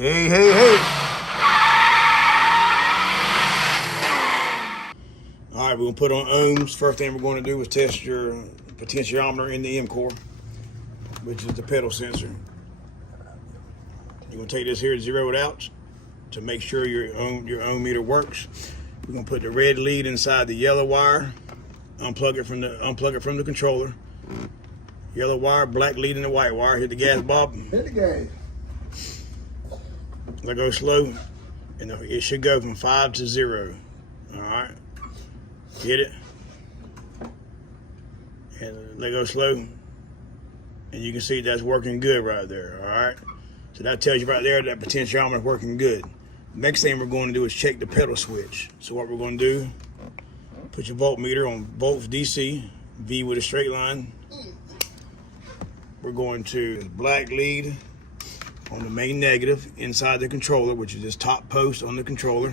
Hey, hey, hey. All right, we're going to put on ohms. First thing we're going to do is test your potentiometer in the M core, which is the pedal sensor. You're going to take this here and zero it out to make sure your ohm meter works. We're going to put the red lead inside the yellow wire, unplug it from the controller. Yellow wire, black lead in the white wire. Hit the gas, Bob. Hit the gas. Let go slow, and it should go from 5 to 0. All right, hit it, and let go slow, and you can see that's working good right there. All right, so that tells you right there that potentiometer is working good. Next thing we're going to do is check the pedal switch. So what we're going to do, put your voltmeter on volts DC, V with a straight line. We're going to black lead on the main negative inside the controller, which is this top post on the controller.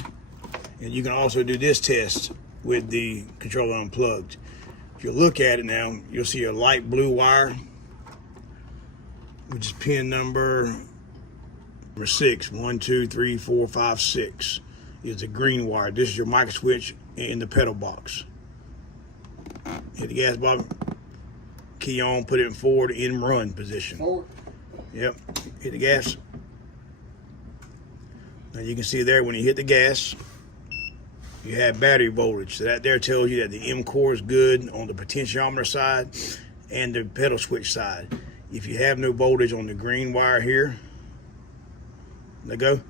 And you can also do this test with the controller unplugged. If you look at it now, you'll see a light blue wire, which is pin number 6. 1, 2, 3, 4, 5, 6 is the green wire. This is your micro switch in the pedal box. Hit the gas, Bob. Key on, put it in forward in run position. Forward. Yep, hit the gas. Now you can see there when you hit the gas, you have battery voltage. So that there tells you that the M core is good on the potentiometer side and the pedal switch side. If you have no voltage on the green wire here, let go,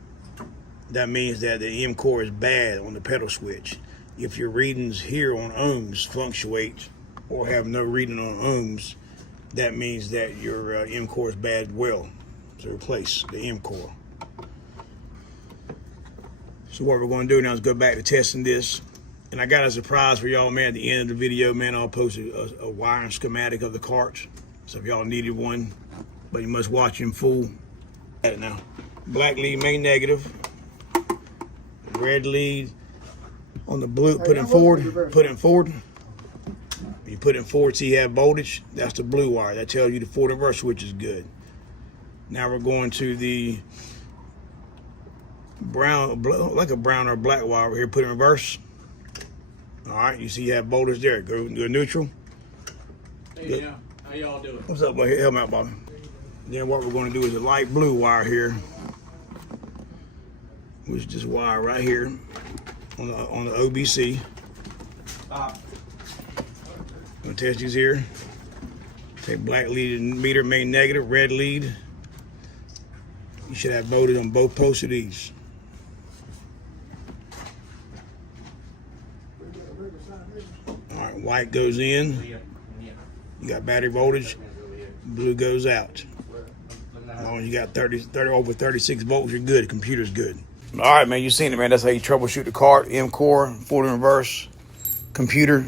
that means that the M core is bad on the pedal switch. If your readings here on ohms fluctuate or have no reading on ohms, that means that your M core is bad as well. So replace the M core. So what we're going to do now is go back to testing this. And I got a surprise for y'all, man. At the end of the video, man, I'll post a wiring schematic of the cart. So if y'all needed one, but you must watch in full. At it now. Black lead main negative. Red lead on the blue, put in forward, put in forward. You put in forward so you have voltage. That's the blue wire. That tells you the forward reverse switch is good. Now we're going to the brown, like a brown or black wire over here. Put in reverse. All right, you see you have voltage there. Go neutral. Hey, yeah. How y'all doing? What's up, buddy? Help me out, Bobby. Then what we're going to do is a light blue wire here, which is this wire right here on the OBC. Gonna test these here. Take black lead meter main negative, red lead. You should have voltage on both posts of these. All right, white goes in. You got battery voltage. Blue goes out. As long as you got 30 over 36 volts, you're good. The computer's good. All right, man, you seen it, man. That's how you troubleshoot the cart, M core, forward and reverse, computer.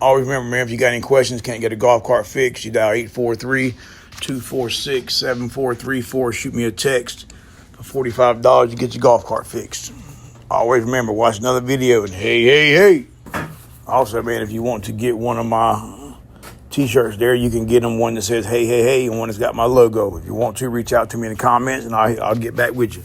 Always remember, man, if you got any questions, can't get a golf cart fixed, you dial 843-246-7434. Shoot me a text. For $45, you get your golf cart fixed. Always remember, watch another video and hey, hey, hey. Also, man, if you want to get one of my t-shirts there, you can get them one that says hey, hey, hey, and one that's got my logo. If you want to, reach out to me in the comments and I'll get back with you.